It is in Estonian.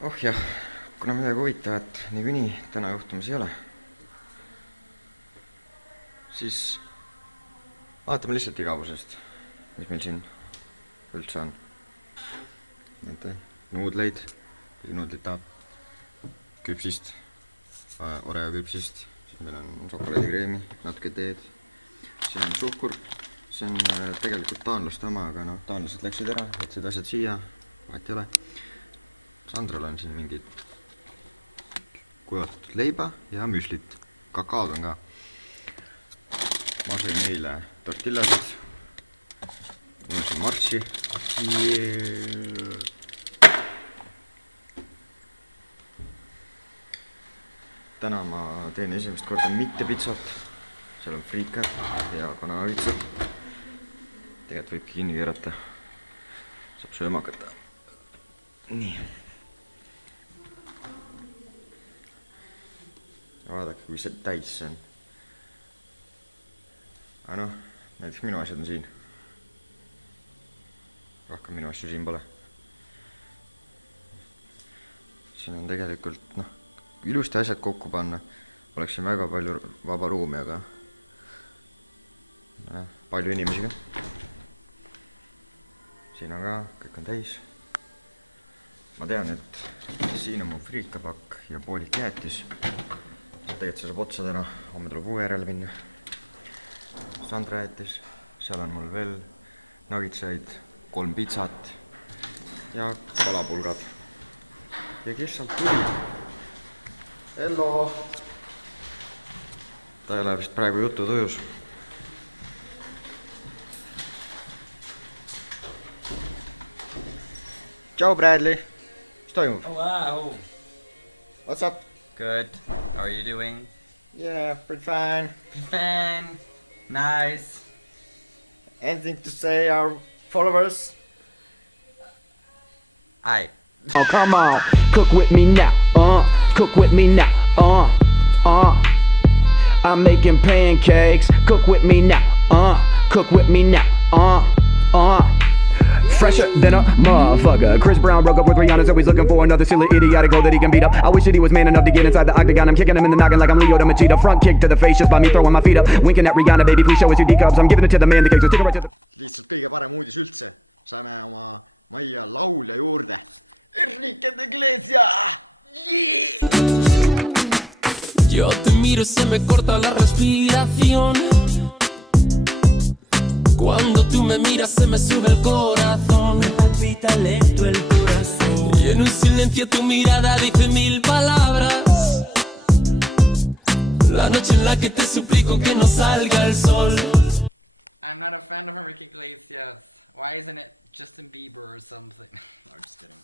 Oh jah, kuna midagi huvitavat niikuinii täna juhtumas ei ole, siis vaatame lihtsalt igavusest, mis meil siin üldse on. Näete, nuudleid, nuudlid tahab küpsist, Oreo küpsist, siis meil on šokolaadikreemi, natuke teed, siin on suhkur, see on tegelikult taanlaste oma, aga noh, taanlased läksid ära, jätsid asjad siia, vahet ei ole. Sandral on siin mingid kuivatatud leiba ja müslit, kakaod on ka. Ma sõin eile tortillasid, mul on siin marssi. Täna ma teen esimest korda mitte pitsat, seal on friikad ja kanavitsad. Tegelikult võibki kinni keerata, saab sööma hakata. Nii. Ja vaadake, kui see täis see on. Aga noh, näiteks minu asjad on siin. Rohkem minu asju siin pole. Siin on tegelikult, noh, ilusti asjad kokku panna. Oleks siin väga palju vaba ruumi, aga palju inimesi ka. Siin on ka, kõik on täis. Ma tean, et siin on mu friikapakk ja poolik jäätis. Tegelikult see saab otsa täna, homme tuleb uue järele minna. Sandra jäätis, seal on mul veel nagitsaid, 3 pitsat ja kalapulgad. Ja kes sealt tuli? Hello! Ta ei ole vist praegu jututujus. Ciao, Bradley! Mis toimub? Oh, wow! What's up? Good. How are you doing? Yeah, pretty fine. Fine. Nice. Anything to say our followers? Hi. Oh, come on, cook with me now, cook with me now, I'm making pancakes, cook with me now, cook with me now, Fresher than a motherfucker. Chris Brown broke up with Rihanna, so he's looking for another silly idiotic girl that he can beat up. I wish that he was man enough to get inside the octagon. I'm kicking him in the noggin like I'm Leo the Machida. Front kick to the face just by me throwing my feet up. Winking at Rihanna, baby, please show us your D-cups. I'm giving it to the man that kicks the ticket right to the... Lihtsalt kõige parem uudis üldse. Saime oma majja laulja juurde. Enrique Iglesias! Yeah! Yo te miro, se me corta la respiración. Cuando tú me miras se me sube el corazón. Me palpita lento el corazón. Y en un silencio tu mirada dice 1000 palabras. La noche en la que te suplico que no salga el sol. I'm not a fan of Enrique Iglesias. Why isn't it Justin Bieber or something? I'm just kidding.